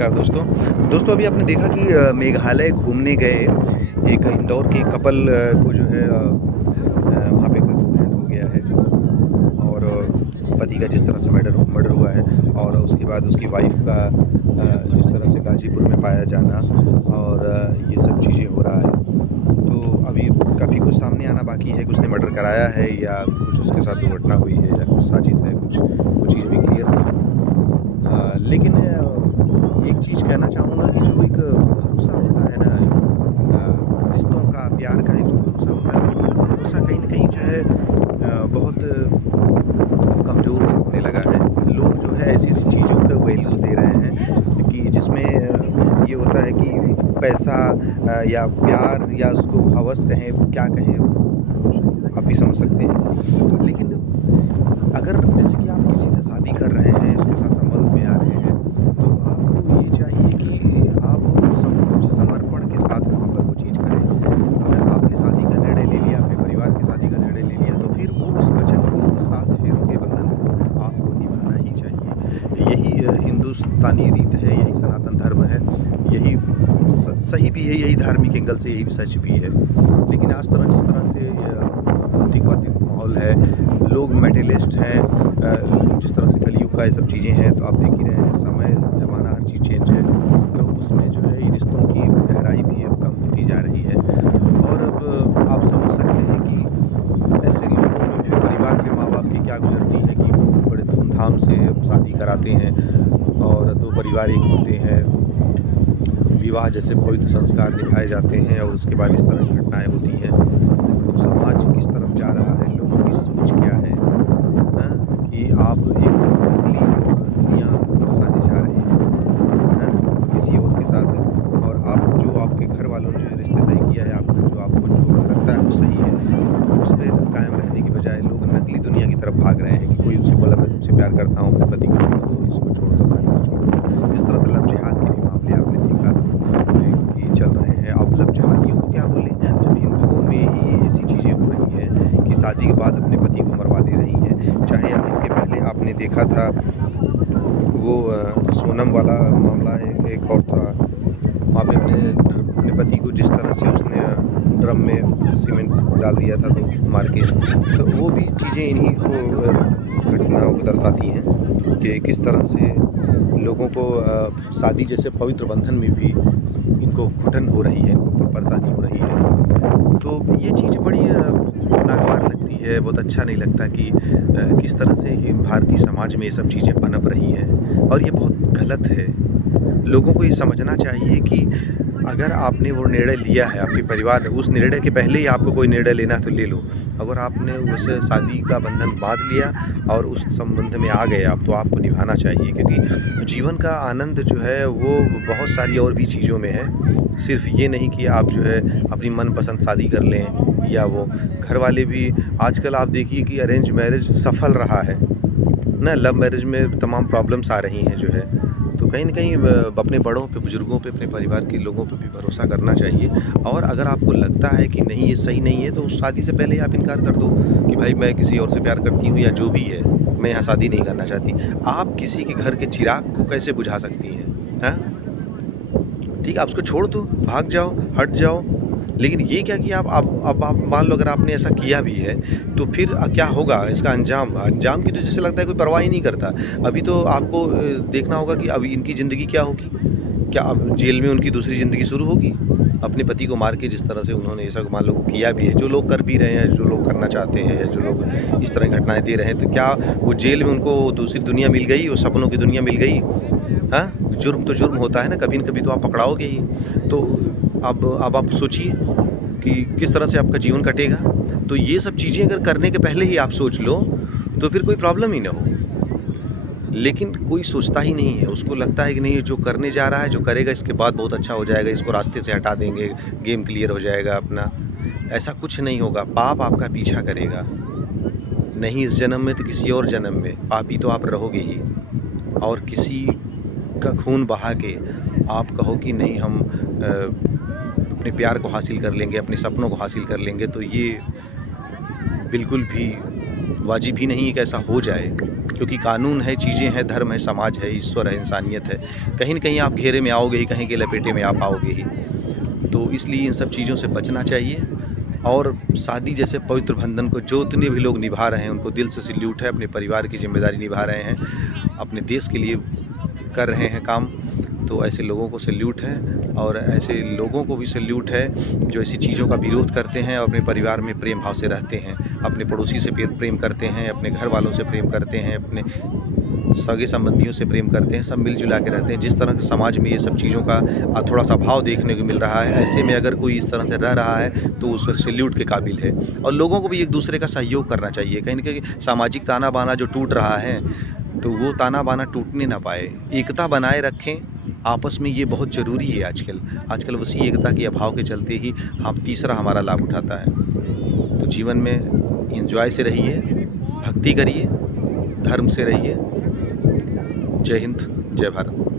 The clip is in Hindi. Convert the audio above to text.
नमस्कार दोस्तों अभी आपने देखा कि मेघालय घूमने गए एक इंदौर के कपल को जो है वहाँ पे एक एक्सीडेंट हो गया है और पति का जिस तरह से मर्डर हुआ है और उसके बाद उसकी वाइफ का जिस तरह से गाजीपुर में पाया जाना और ये सब चीज़ें हो रहा है। तो अभी काफ़ी कुछ सामने आना बाकी है कि उसने मर्डर कराया है या कुछ उसके साथ दुर्घटना हुई है या कुछ साजिश है, कुछ चीज़ें भी क्लियर नहीं है। लेकिन एक चीज़ कहना चाहूँगा कि जो एक भरोसा होता है ना, रिश्तों का, प्यार का एक जो भरोसा होता है, वो भरोसा कहीं न कहीं जो है बहुत कमज़ोर सा होने लगा है। लोग जो है ऐसी-ऐसी चीज़ों को वैल्यूज़ दे रहे हैं कि जिसमें ये होता है कि पैसा या प्यार या उसको हवस कहें, क्या कहें, आप ही समझ सकते हैं। लेकिन अगर जैसे कि आप किसी से शादी कर रहे हैं, उसके साथ संबंध में आ रहे हैं, तो आपको ये चाहिए कि आप सब कुछ समर्पण के साथ वहाँ पर वो चीज़ करें। अगर आपने शादी का निर्णय ले लिया, अपने परिवार की शादी का निर्णय ले लिया, तो फिर वो उस वचन को, उस 7 फेरों के बंधन को आपको निभाना ही चाहिए। यही हिंदुस्तानी रीत है, यही सनातन धर्म है, यही सही भी है, यही धार्मिक एंगल से यही सच भी है। लेकिन आज जिस तरह से भौतिकवादी माहौल है, लोग मेटेरियलिस्ट हैं, जिस तरह से कलयुग का ये सब चीज़ें हैं, तो आप देख ही रहे हैं, समय ज़माना हर चीज़ चेंज है। तो उसमें जो है ये रिश्तों की गहराई भी अब कम होती जा रही है और अब आप समझ सकते हैं कि ऐसे लोगों में भी परिवार के माँ-बाप की क्या गुज़रती है कि वो बड़े धूमधाम से शादी कराते हैं और 2 परिवार एक होते हैं, विवाह जैसे पवित्र संस्कार निभाए जाते हैं और उसके बाद इस तरह की घटनाएँ होती हैं। तो समाज किस तरफ जा रहा है, लोगों की सोच क्या है, कि आप एक नकली दुनिया बसाने जा रहे हैं, किसी और के साथ, और आप जो आपके घर वालों ने जो रिश्ते तय किया है, आपको जो लगता है वो सही है, तो उस पे कायम रहने की बजाय लोग नकली दुनिया की तरफ भाग रहे हैं कि कोई उससे बोला मैं तुमसे प्यार करता हूँ, अपने पति को छोड़ दो, इसको छोड़ दो, अपना घर छोड़ दो। जिस तरह से लव जिहाद के भी मामले आपने देखा कि चल रहे हैं। अब लव जिहादियों को क्या बोलें, जब हिंदुओं में ही ऐसी चीज़ें हो रही हैं कि शादी के बाद अपने पति को मरवा दे रही हैं। चाहे इसके पहले आपने देखा था वो सोनम वाला मामला एक और था, वहाँ पे अपने पति को जिस तरह से उसने ड्रम में सीमेंट डाल दिया था तो मार के, तो वो भी चीज़ें इन्हीं को घटनाओं को दर्शाती हैं कि किस तरह से लोगों को शादी जैसे पवित्र बंधन में भी इनको घुटन हो रही है, इनको परेशानी हो रही है। तो ये चीज़ बड़ी नागवार लगती है, बहुत अच्छा नहीं लगता कि किस तरह से ये भारतीय समाज में ये सब चीज़ें पनप रही हैं और ये बहुत गलत है। लोगों को ये समझना चाहिए कि अगर आपने वो निर्णय लिया है, आपके परिवार ने उस निर्णय के पहले ही आपको कोई निर्णय लेना है तो ले लो। अगर आपने उस शादी का बंधन बाँध लिया और उस संबंध में आ गए आप, तो आपको निभाना चाहिए, क्योंकि जीवन का आनंद जो है वो बहुत सारी और भी चीज़ों में है। सिर्फ़ ये नहीं कि आप जो है अपनी मनपसंद शादी कर लें या वो घर वाले भी आजकल आप देखिए कि अरेंज मैरिज सफल रहा है ना, लव मैरिज में तमाम प्रॉब्लम्स आ रही हैं जो है। तो कहीं न कहीं अपने बड़ों पे, बुज़ुर्गों पे, अपने परिवार के लोगों पे भी भरोसा करना चाहिए और अगर आपको लगता है कि नहीं ये सही नहीं है, तो उस शादी से पहले ही आप इनकार कर दो कि भाई मैं किसी और से प्यार करती हूँ या जो भी है, मैं यहाँ शादी नहीं करना चाहती। आप किसी के घर के चिराग को कैसे बुझा सकती हैं? हाँ? ठीक है, आप उसको छोड़ दो, भाग जाओ, हट जाओ। लेकिन ये क्या कि अब आप मान लो अगर आपने ऐसा किया भी है, तो फिर क्या होगा इसका अंजाम की तो जैसे लगता है कोई परवाह ही नहीं करता। अभी तो आपको देखना होगा कि अभी इनकी ज़िंदगी क्या होगी? क्या अब जेल में उनकी दूसरी ज़िंदगी शुरू होगी? अपने पति को मार के जिस तरह से उन्होंने ये सब मान लो किया भी है, जो लोग कर भी रहे हैं, जो लोग करना चाहते हैं या जो लोग इस तरह की घटनाएँ दे रहे हैं, तो क्या वो जेल में उनको दूसरी दुनिया मिल गई, वो सपनों की दुनिया मिल गई? हाँ? जुर्म तो जुर्म होता है ना, कभी न कभी तो आप पकड़ाओगे ही। तो अब आप सोचिए कि किस तरह से आपका जीवन कटेगा। तो ये सब चीज़ें अगर करने के पहले ही आप सोच लो, तो फिर कोई प्रॉब्लम ही ना हो। लेकिन कोई सोचता ही नहीं है, उसको लगता है कि नहीं जो करने जा रहा है, जो करेगा इसके बाद बहुत अच्छा हो जाएगा, इसको रास्ते से हटा देंगे, गेम क्लियर हो जाएगा अपना। ऐसा कुछ नहीं होगा, पाप आपका पीछा करेगा। नहीं इस जन्म में तो किसी और जन्म में, पापी तो आप रहोगे ही। और किसी का खून बहा के आप कहो कि नहीं हम अपने प्यार को हासिल कर लेंगे, अपने सपनों को हासिल कर लेंगे, तो ये बिल्कुल भी वाजिब ही नहीं है कि ऐसा हो जाए। क्योंकि कानून है, चीज़ें हैं, धर्म है, समाज है, ईश्वर है, इंसानियत है। कहीं न कहीं आप घेरे में आओगे ही, कहीं के लपेटे में आप आओगे ही। तो इसलिए इन सब चीज़ों से बचना चाहिए और शादी जैसे पवित्र बंधन को जो इतने भी लोग निभा रहे हैं उनको दिल से सैल्यूट है। अपने परिवार की ज़िम्मेदारी निभा रहे हैं, अपने देश के लिए कर रहे हैं काम, तो ऐसे लोगों को सैल्यूट है। और ऐसे लोगों को भी सैल्यूट है जो ऐसी चीज़ों का विरोध करते हैं और अपने परिवार में प्रेम भाव से रहते हैं, अपने पड़ोसी से प्रेम करते हैं, अपने घर वालों से प्रेम करते हैं, अपने सगे संबंधियों से प्रेम करते हैं, सब मिलजुला के रहते हैं। जिस तरह से समाज में ये सब चीज़ों का थोड़ा सा भाव देखने को मिल रहा है, ऐसे में अगर कोई इस तरह से रह रहा है तो उसको सैल्यूट के काबिल है। और लोगों को भी एक दूसरे का सहयोग करना चाहिए। कहीं न कहीं सामाजिक ताना बाना जो टूट रहा है, तो वो ताना बाना टूटने ना पाए, एकता बनाए रखें आपस में, ये बहुत ज़रूरी है आजकल उसी एकता के अभाव के चलते ही हम तीसरा हमारा लाभ उठाता है। तो जीवन में एंजॉय से रहिए, भक्ति करिए, धर्म से रहिए। जय हिंद, जय भारत।